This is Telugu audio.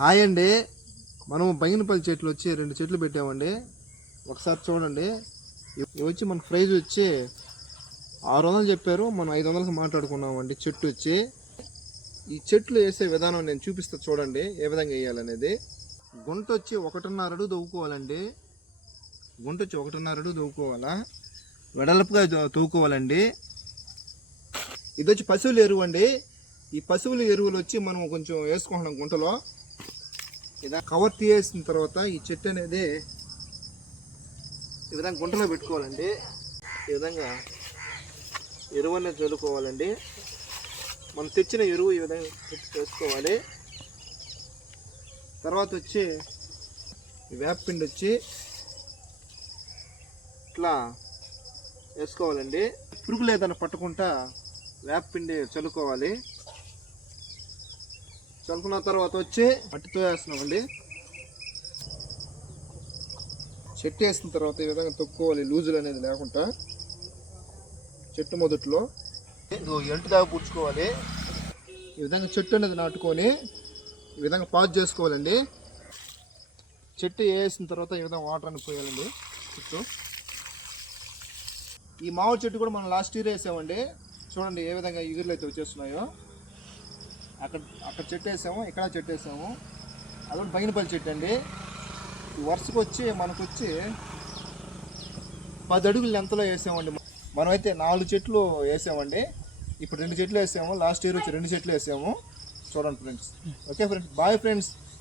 హాయ్ అండి. మనం బైనపల్లి చెట్లు వచ్చి 2 చెట్లు పెట్టామండి. ఒకసారి చూడండి. ఇవి వచ్చి మన ప్రైజ్ వచ్చి 600 చెప్పారు, మనం 500కి మాట్లాడుకున్నామండి. చెట్టు వచ్చి ఈ చెట్లు వేసే విధానం నేను చూపిస్తా చూడండి, ఏ విధంగా వేయాలనేది. గుంట వచ్చి 1.5 అడుగు తవ్వుకోవాలండి. గుంట వచ్చి 1.5 అడుగు తవ్వుకోవాలా, వెడల్పుగా తవ్వుకోవాలండి. ఇది వచ్చి పశువుల ఎరువు అండి. ఈ పశువుల ఎరువులు వచ్చి మనం కొంచెం వేసుకుంటున్నాం గుంటలో. ఇలా కవర్ తీసేసిన తర్వాత ఈ చెట్టు అనేది ఈ విధంగా గుంటలో పెట్టుకోవాలండి. ఈ విధంగా ఎరువు అనేది చల్లుకోవాలండి. మనం తెచ్చిన ఎరువు ఈ విధంగా వేసుకోవాలి. తర్వాత వచ్చి వేపపిండి వచ్చి ఇట్లా వేసుకోవాలండి. పురుగులు ఏదైనా పట్టుకుంటా వేపపిండి చల్లుకోవాలి. చల్లుకున్న తర్వాత వచ్చి మట్టితో వేస్తున్నామండి. చెట్టు వేసిన తర్వాత ఈ విధంగా తొక్కుకోవాలి, లూజులు అనేది లేకుండా. చెట్టు మొదట్లో ఎంటు దాకా పుచ్చుకోవాలి. ఈ విధంగా చెట్టు అనేది నాటుకొని ఈ విధంగా పాజ్ చేసుకోవాలండి. చెట్టు వేసిన తర్వాత ఈ విధంగా వాటర్ అని పోయాలండి చుట్టూ. ఈ మామిడి చెట్టు కూడా మనం లాస్ట్ ఇయర్ వేసామండి. చూడండి ఏ విధంగా ఇగురులు అయితే వచ్చేస్తున్నాయో. అక్కడ చెట్టు వేసాము, ఇక్కడ చెట్టు వేసాము. అది కూడా బైనపల్లి చెట్టు అండి. ఈ వరుసకు వచ్చి మనకు వచ్చి 10 అడుగులు లెంత్లో వేసామండి. మనమైతే 4 చెట్లు వేసామండి. ఇప్పుడు 2 చెట్లు వేసాము. లాస్ట్ ఇయర్ వచ్చి 2 చెట్లు వేసాము. చూడండి friends. Okay friends, bye friends.